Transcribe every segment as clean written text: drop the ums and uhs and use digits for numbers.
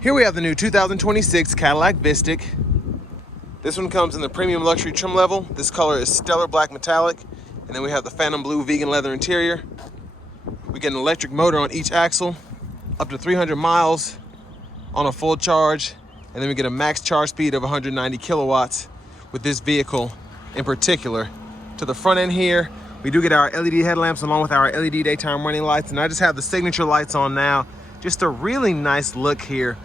Here we have the new 2026 Cadillac Vistiq. This one comes in the premium luxury trim level. This color is stellar black metallic. And then we have the phantom blue vegan leather interior. We get an electric motor on each axle, up to 300 miles on a full charge. And then we get a max charge speed of 190 kilowatts with this vehicle in particular. To the front end here, we do get our LED headlamps along with our LED daytime running lights. And I just have the signature lights on now. Just a really nice look here.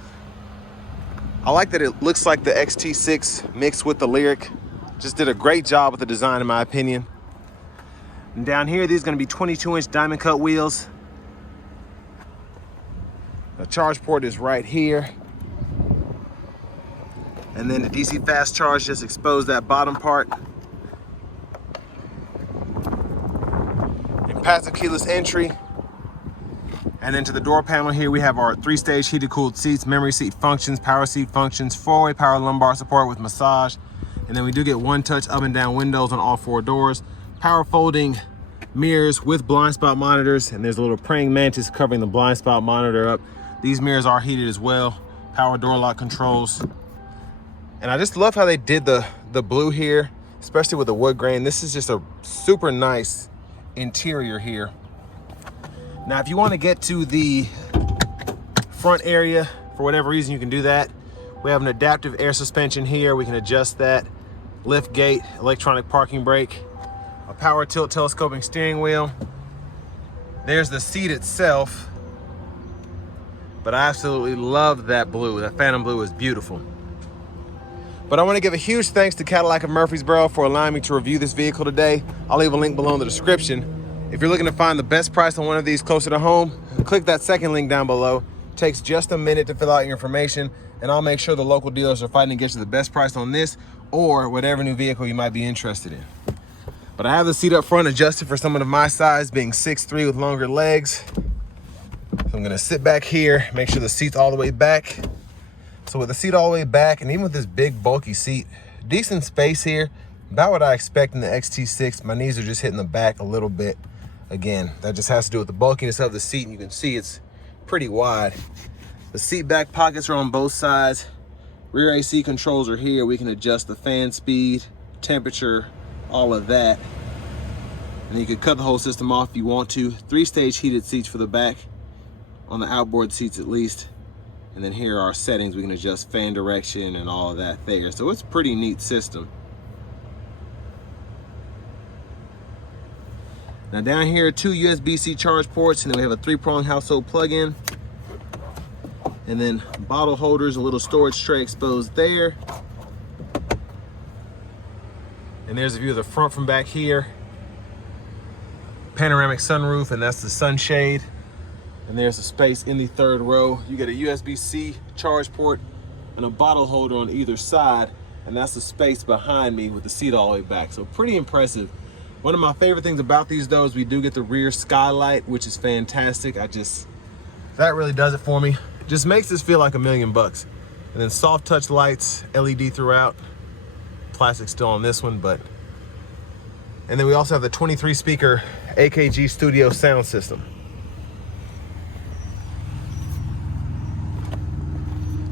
I like that it looks like the XT6 mixed with the Lyriq. Just did a great job with the design in my opinion. And down here, these are gonna be 22-inch diamond cut wheels. The charge port is right here. And then the DC fast charge just exposed that bottom part. And passive keyless entry. And then to the door panel here, we have our 3-stage heated cooled seats, memory seat functions, power seat functions, 4-way power lumbar support with massage. And then we do get one-touch up and down windows on all 4 doors. Power folding mirrors with blind spot monitors. And there's a little praying mantis covering the blind spot monitor up. These mirrors are heated as well. Power door lock controls. And I just love how they did the blue here, especially with the wood grain. This is just a super nice interior here. Now, if you want to get to the front area, for whatever reason, you can do that. We have an adaptive air suspension here. We can adjust that. Lift gate, electronic parking brake, a power tilt telescoping steering wheel. There's the seat itself. But I absolutely love that blue. That phantom blue is beautiful. But I want to give a huge thanks to Cadillac of Murfreesboro for allowing me to review this vehicle today. I'll leave a link below in the description. If you're looking to find the best price on one of these closer to home, click that second link down below. It takes just a minute to fill out your information, and I'll make sure the local dealers are fighting to get you the best price on this or whatever new vehicle you might be interested in. But I have the seat up front adjusted for someone of my size, being 6'3" with longer legs. So I'm gonna sit back here, make sure the seat's all the way back. So with the seat all the way back, and even with this big bulky seat, decent space here, about what I expect in the XT6. My knees are just hitting the back a little bit. Again, that just has to do with the bulkiness of the seat, and you can see it's pretty wide. The seat back pockets are on both sides. Rear AC controls are here. We can adjust the fan speed, temperature, all of that. And you can cut the whole system off if you want to. 3-stage heated seats for the back, on the outboard seats at least. And then here are our settings. We can adjust fan direction and all of that there. So it's a pretty neat system. Now down here, 2 USB-C charge ports, and then we have a 3-prong household plug-in. And then bottle holders, a little storage tray exposed there. And there's a view of the front from back here. Panoramic sunroof, and that's the sunshade. And there's a space in the 3rd row. You get a USB-C charge port and a bottle holder on either side, and that's the space behind me with the seat all the way back. So pretty impressive. One of my favorite things about these though is we do get the rear skylight, which is fantastic. That really does it for me. Just makes this feel like $1 million. And then soft touch lights, LED throughout. Plastic still on this one, but. And then we also have the 23 speaker AKG Studio sound system.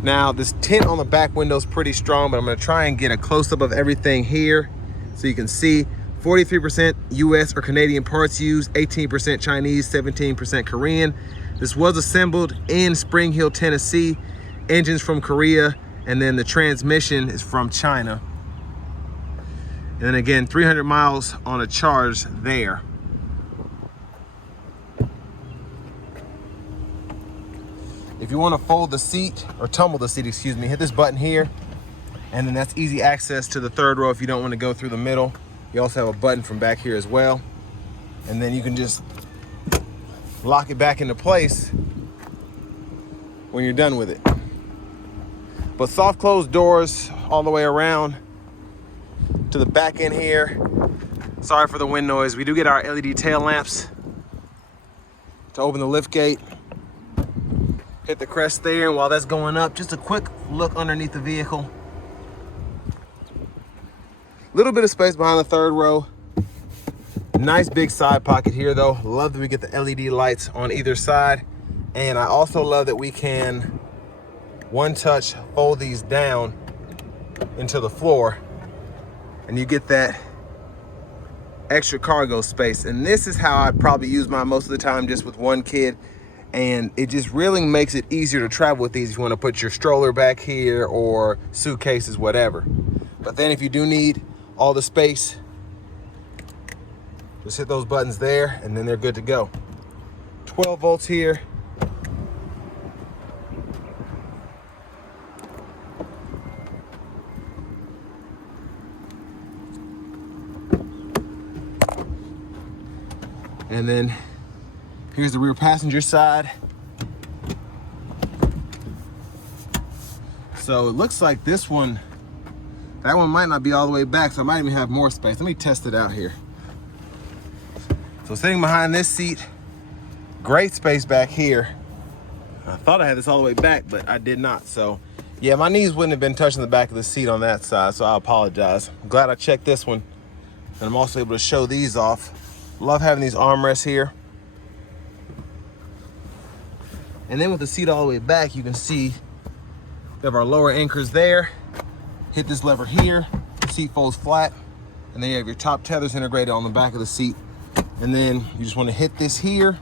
Now this tint on the back window is pretty strong, but I'm gonna try and get a close-up of everything here so you can see. 43% US or Canadian parts used, 18% Chinese, 17% Korean. This was assembled in Spring Hill, Tennessee. Engines from Korea, and then the transmission is from China. And then again, 300 miles on a charge there. If you want to fold the seat, or tumble the seat, excuse me, hit this button here, and then that's easy access to the 3rd row if you don't want to go through the middle. You also have a button from back here as well. And then you can just lock it back into place when you're done with it. But soft closed doors all the way around to the back end here. Sorry for the wind noise. We do get our LED tail lamps to open the lift gate. Hit the crest there, and while that's going up, just a quick look underneath the vehicle. Little bit of space behind the 3rd row. Nice big side pocket here though. Love that we get the LED lights on either side. And I also love that we can one touch, fold these down into the floor, and you get that extra cargo space. And this is how I probably use mine most of the time, just with one kid. And it just really makes it easier to travel with these if you want to put your stroller back here or suitcases, whatever. But then if you do need all the space, just hit those buttons there and then they're good to go. 12 volts here. And then here's the rear passenger side. So it looks like this one, that one might not be all the way back, so I might even have more space. Let me test it out here. So sitting behind this seat, great space back here. I thought I had this all the way back, but I did not. So yeah, my knees wouldn't have been touching the back of the seat on that side, so I apologize. I'm glad I checked this one. And I'm also able to show these off. Love having these armrests here. And then with the seat all the way back, you can see we have our lower anchors there. Hit this lever here, the seat folds flat, and then you have your top tethers integrated on the back of the seat. And then you just want to hit this here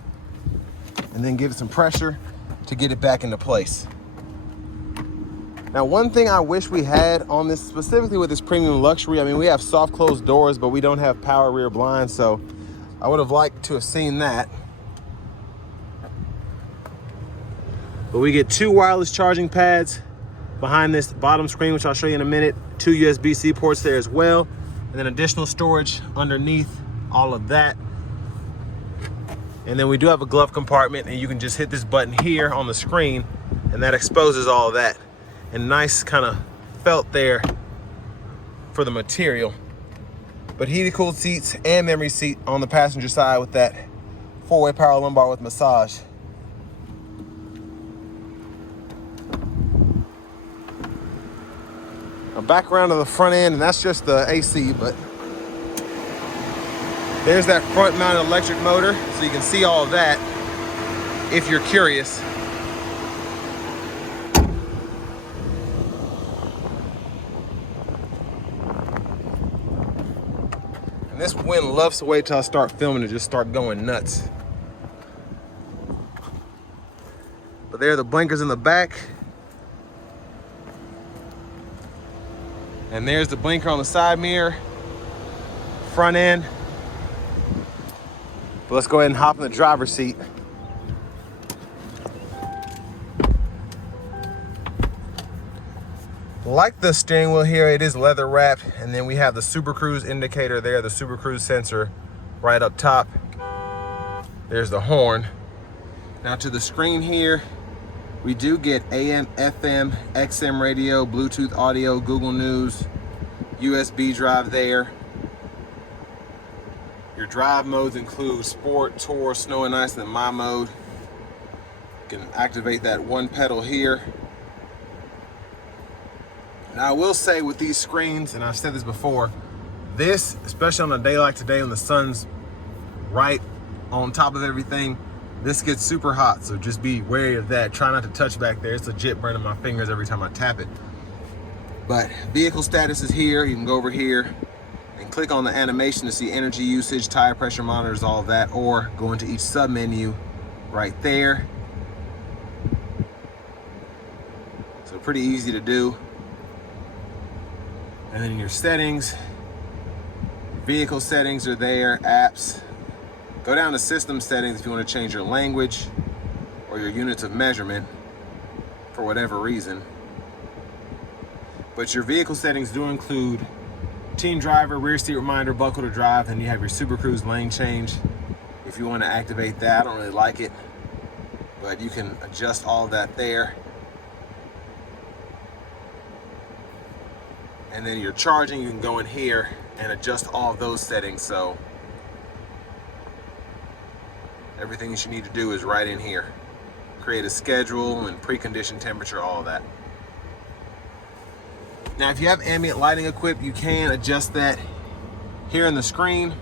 and then give it some pressure to get it back into place. Now, one thing I wish we had on this, specifically with this premium luxury, I mean, we have soft closed doors, but we don't have power rear blinds, so I would have liked to have seen that. But we get 2 wireless charging pads behind this bottom screen, which I'll show you in a minute. 2 USB-C ports there as well. And then additional storage underneath all of that. And then we do have a glove compartment, and you can just hit this button here on the screen, and that exposes all of that. And nice kind of felt there for the material. But heated cooled seats and memory seat on the passenger side with that 4-way power lumbar with massage. Now back around to the front end, and that's just the AC, but there's that front mounted electric motor, so you can see all of that if you're curious. This wind loves to wait till I start filming to just start going nuts. But there are the blinkers in the back. And there's the blinker on the side mirror, front end. But let's go ahead and hop in the driver's seat. Like the steering wheel here, it is leather wrapped, and then we have the Super Cruise indicator there, the Super Cruise sensor right up top. There's the horn. Now to the screen here, we do get AM, FM, XM radio, Bluetooth audio, Google News, USB drive there. Your drive modes include Sport, Tour, Snow and Ice, and then My Mode. You can activate that one pedal here. Now I will say with these screens, and I've said this before, this, especially on a day like today when the sun's right on top of everything, this gets super hot, so just be wary of that. Try not to touch back there. It's legit burning my fingers every time I tap it. But vehicle status is here. You can go over here and click on the animation to see energy usage, tire pressure monitors, all of that, or go into each sub menu right there. So pretty easy to do. And then your settings, vehicle settings are there, apps. Go down to system settings if you want to change your language or your units of measurement for whatever reason. But your vehicle settings do include team driver, rear seat reminder, buckle to drive, and you have your Super Cruise lane change. If you want to activate that, I don't really like it, but you can adjust all that there. And then your charging, you can go in here and adjust all of those settings. So everything that you need to do is right in here. Create a schedule and preconditioned temperature, all of that. Now, if you have ambient lighting equipped, you can adjust that here in the screen.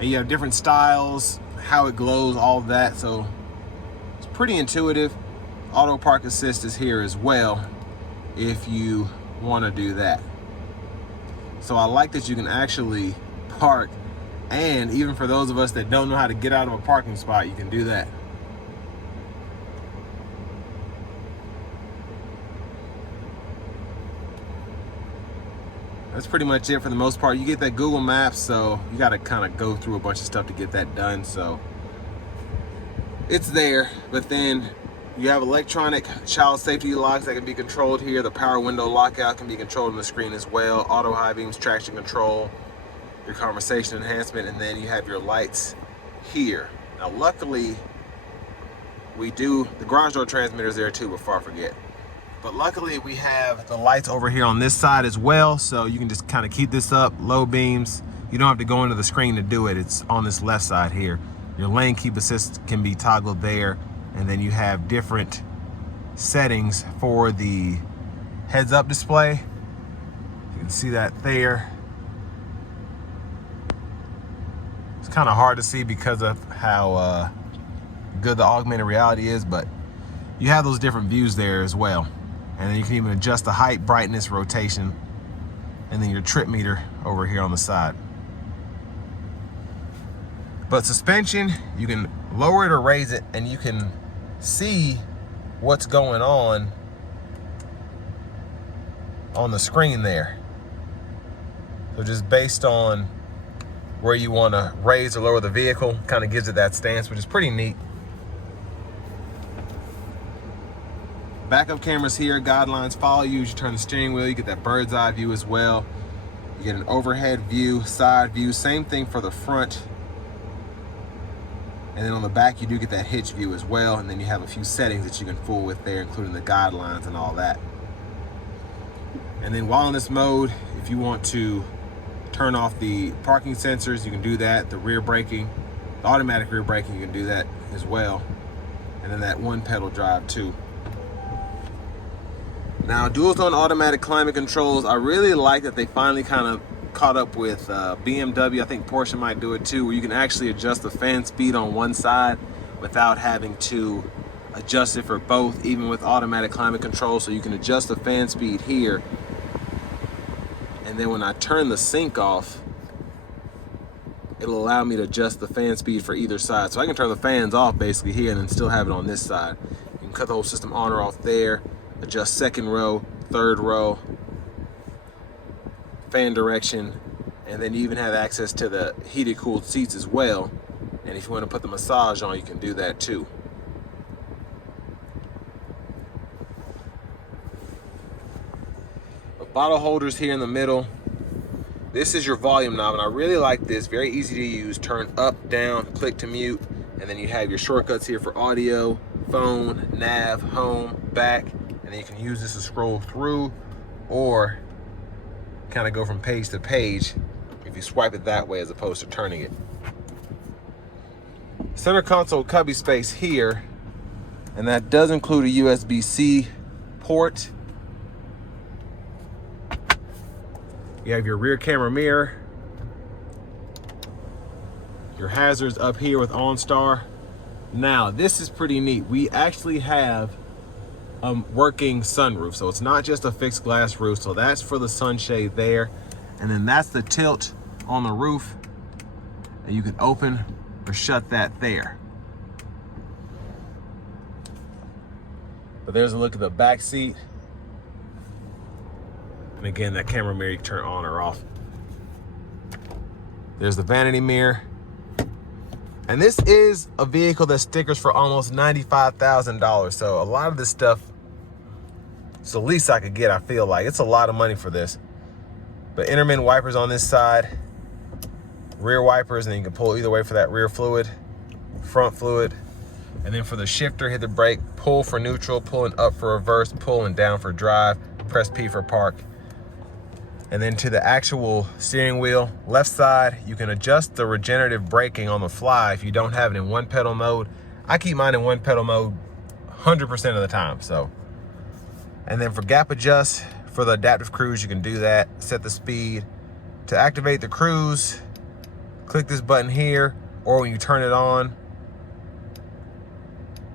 And you have different styles, how it glows, all of that. So it's pretty intuitive. Auto park assist is here as well if you want to do that. So I like that you can actually park, and even for those of us that don't know how to get out of a parking spot, you can do that. That's pretty much it for the most part. You get that Google Maps, so you got to kind of go through a bunch of stuff to get that done. So it's there, but then you have electronic child safety locks that can be controlled here. The power window lockout can be controlled on the screen as well. Auto high beams, traction control, your conversation enhancement, and then you have your lights here. Now, luckily, the garage door transmitter is there too, before I forget. But luckily, we have the lights over here on this side as well, so you can just kind of keep this up, low beams. You don't have to go into the screen to do it. It's on this left side here. Your lane keep assist can be toggled there, and then you have different settings for the heads up display. You can see that there. It's kind of hard to see because of how good the augmented reality is, but you have those different views there as well. And then you can even adjust the height, brightness, rotation, and then your trip meter over here on the side. But suspension, you can lower it or raise it, and you can see what's going on the screen there. So just based on where you want to raise or lower the vehicle, kind of gives it that stance, which is pretty neat. Backup cameras here, guidelines follow you as you turn the steering wheel. You get that bird's eye view as well. You get an overhead view, side view, same thing for the front. And then on the back, you do get that hitch view as well. And then you have a few settings that you can fool with there, including the guidelines and all that. And then while in this mode, if you want to turn off the parking sensors, you can do that. The rear braking, the automatic rear braking, you can do that as well. And then that one pedal drive too. Now, dual zone automatic climate controls, I really like that they finally kind of caught up with BMW. I think Porsche might do it too, where you can actually adjust the fan speed on one side without having to adjust it for both, even with automatic climate control. So you can adjust the fan speed here, and then when I turn the sync off, it'll allow me to adjust the fan speed for either side. So I can turn the fans off basically here and then still have it on this side. You can cut the whole system on or off there, adjust second row, third row, fan direction, and then you even have access to the heated cooled seats as well. And if you want to put the massage on, you can do that too. The bottle holders here in the middle. This is your volume knob, and I really like this. Very easy to use. Turn up, down, click to mute, and then you have your shortcuts here for audio, phone, nav, home, back, and then you can use this to scroll through or kind of go from page to page if you swipe it that way as opposed to turning it. Center console cubby space here, and that does include a USB-C port. You have your rear camera mirror, your hazards up here with OnStar. Now, this is pretty neat. We actually have a working sunroof, so it's not just a fixed glass roof. So that's for the sunshade there, and then that's the tilt on the roof, and you can open or shut that there. But there's a look at the back seat. And again, that camera mirror you can turn on or off. There's the vanity mirror. And this is a vehicle that stickers for almost $95,000. So a lot of this stuff, it's the least I could get, I feel like. It's a lot of money for this. But intermittent wipers on this side, rear wipers, and then you can pull either way for that rear fluid, front fluid. And then for the shifter, hit the brake, pull for neutral, pulling up for reverse, pull and down for drive, press P for park. And then to the actual steering wheel, left side, you can adjust the regenerative braking on the fly if you don't have it in one pedal mode. I keep mine in one pedal mode 100% of the time, so. And then for gap adjust, for the adaptive cruise, you can do that, set the speed. To activate the cruise, click this button here, or when you turn it on,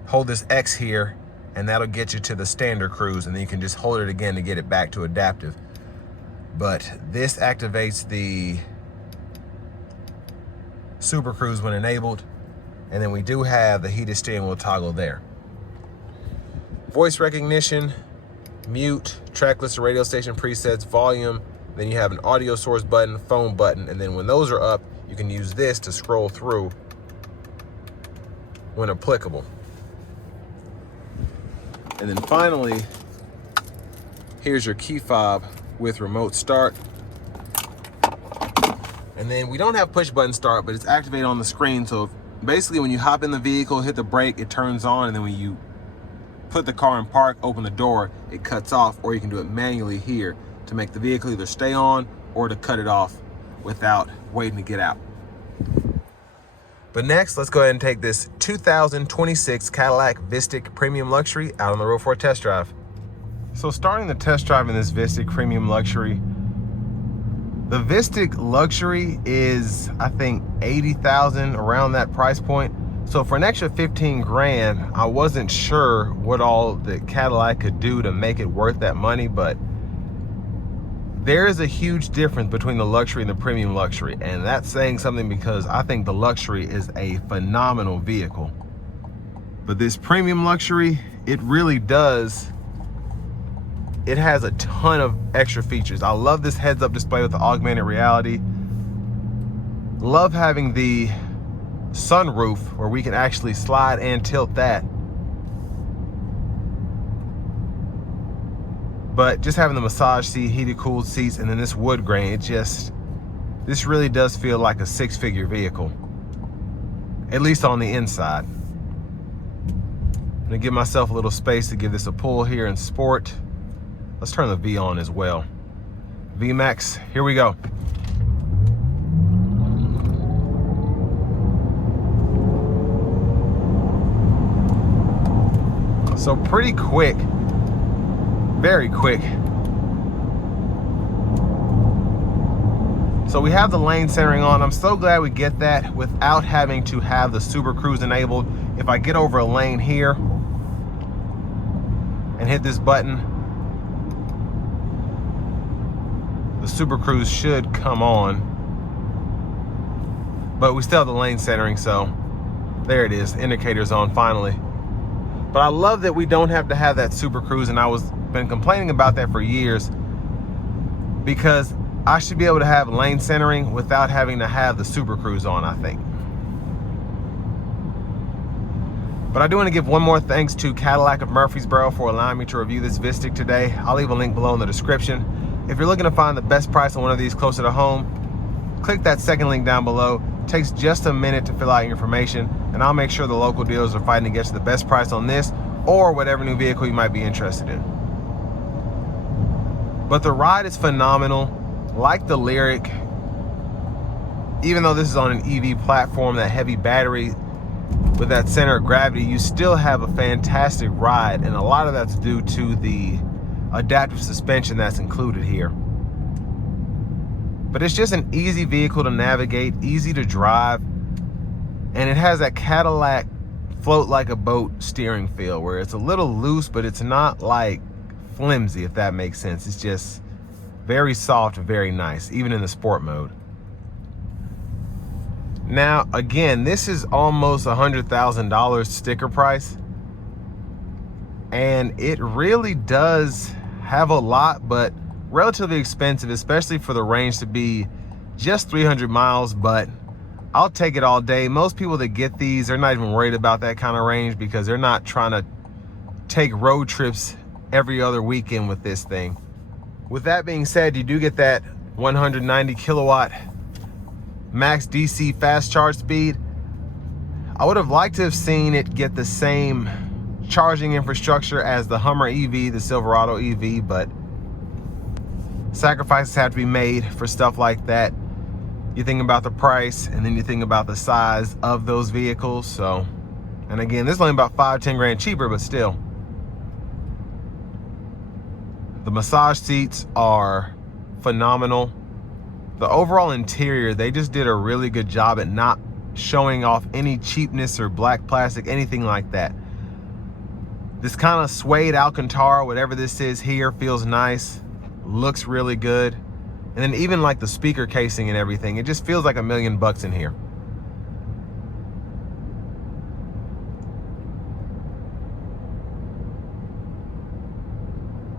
hold this X here, and that'll get you to the standard cruise, and then you can just hold it again to get it back to adaptive. But this activates the Super Cruise when enabled, and then we do have the heated steering wheel toggle there. Voice recognition, mute, track list, radio station presets, volume, then you have an audio source button, phone button, and then when those are up, you can use this to scroll through when applicable. And then finally, here's your key fob with remote start. And then we don't have push button start, but it's activated on the screen. So basically when you hop in the vehicle, hit the brake, it turns on, and then when you put the car in park, open the door, it cuts off, or you can do it manually here to make the vehicle either stay on or to cut it off without waiting to get out. But next, let's go ahead and take this 2026 Cadillac Vistiq Premium Luxury out on the road for a test drive. So starting the test drive in this Vistiq Premium Luxury, the Vistiq Luxury is, I think, $80,000, around that price point. So for an extra 15 grand, I wasn't sure what all the Cadillac could do to make it worth that money, but there is a huge difference between the luxury and the premium luxury, and that's saying something because I think the luxury is a phenomenal vehicle. But this premium luxury, it really does, it has a ton of extra features. I love this heads-up display with the augmented reality. Love having the sunroof where we can actually slide and tilt that. But just having the massage seat, heated cooled seats, and then this wood grain, this really does feel like a six-figure vehicle, at least on the inside. I'm gonna give myself a little space to give this a pull here in sport. Let's turn the V on as well. VMAX, here we go. So pretty quick. Very quick. So we have the lane centering on. I'm so glad we get that without having to have the Super Cruise enabled. If I get over a lane here and hit this button, the Super Cruise should come on. But we still have the lane centering, so there it is. Indicator's on finally. But I love that we don't have to have that Super Cruise, and been complaining about that for years, because I should be able to have lane centering without having to have the Super Cruise on, I think. But I do want to give one more thanks to Cadillac of Murfreesboro for allowing me to review this Vistiq today. I'll leave a link below in the description. If you're looking to find the best price on one of these closer to home, click that second link down below. It takes just a minute to fill out your information, and I'll make sure the local dealers are fighting to get you the best price on this or whatever new vehicle you might be interested in. But the ride is phenomenal. Like the Lyriq, even though this is on an EV platform, that heavy battery with that center of gravity, you still have a fantastic ride, and a lot of that's due to the adaptive suspension that's included here. But it's just an easy vehicle to navigate, easy to drive, and it has that Cadillac float like a boat steering feel, where it's a little loose, but it's not like flimsy, if that makes sense. It's just very soft, very nice, even in the sport mode. Now, again, this is almost $100,000 sticker price, and it really does have a lot, but relatively expensive, especially for the range to be just 300 miles, but I'll take it all day. Most people that get these, they're not even worried about that kind of range because they're not trying to take road trips every other weekend with this thing. With that being said, you do get that 190 kilowatt max DC fast charge speed. I would have liked to have seen it get the same charging infrastructure as the Hummer EV, the Silverado EV, but sacrifices have to be made for stuff like that. You think about the price, and then you think about the size of those vehicles. So, and again, this is only about 5-10 grand cheaper, but still. The massage seats are phenomenal. The overall interior, they just did a really good job at not showing off any cheapness or black plastic, anything like that. This kind of suede Alcantara, whatever this is here, feels nice, looks really good. And then even like the speaker casing and everything, it just feels like $1 million in here.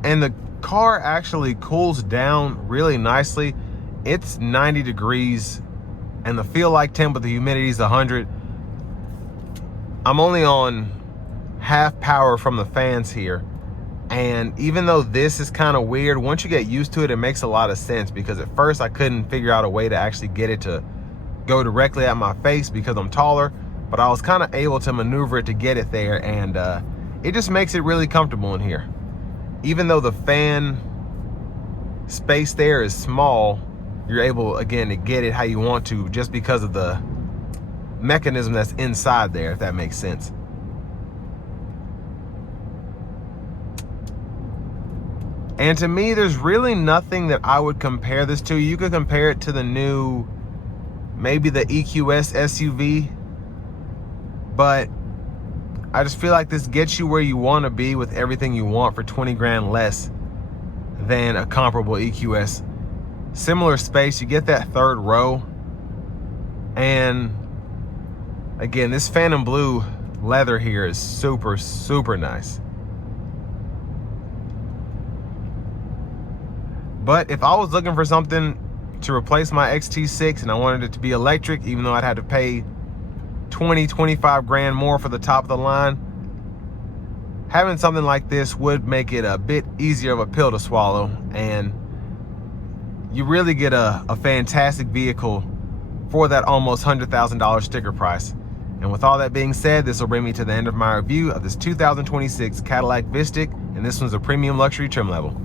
And the car actually cools down really nicely. It's 90 degrees and the feel like temp with the humidity is 100. I'm only on half power from the fans here. And even though this is kind of weird, once you get used to it, it makes a lot of sense, because at first I couldn't figure out a way to actually get it to go directly at my face because I'm taller, but I was kind of able to maneuver it to get it there, and it just makes it really comfortable in here. Even though the fan space there is small, you're able, again, to get it how you want to just because of the mechanism that's inside there, if that makes sense. And to me, there's really nothing that I would compare this to. You could compare it to the new, maybe the EQS SUV, but I just feel like this gets you where you want to be with everything you want for 20 grand less than a comparable EQS. Similar space, you get that third row, and again, this phantom blue leather here is super, super nice. But if I was looking for something to replace my XT6 and I wanted it to be electric, even though I'd have to pay 20, 25 grand more for the top of the line, having something like this would make it a bit easier of a pill to swallow, and you really get a fantastic vehicle for that almost $100,000 sticker price. And with all that being said, this will bring me to the end of my review of this 2026 Cadillac Vistiq, and this one's a premium luxury trim level.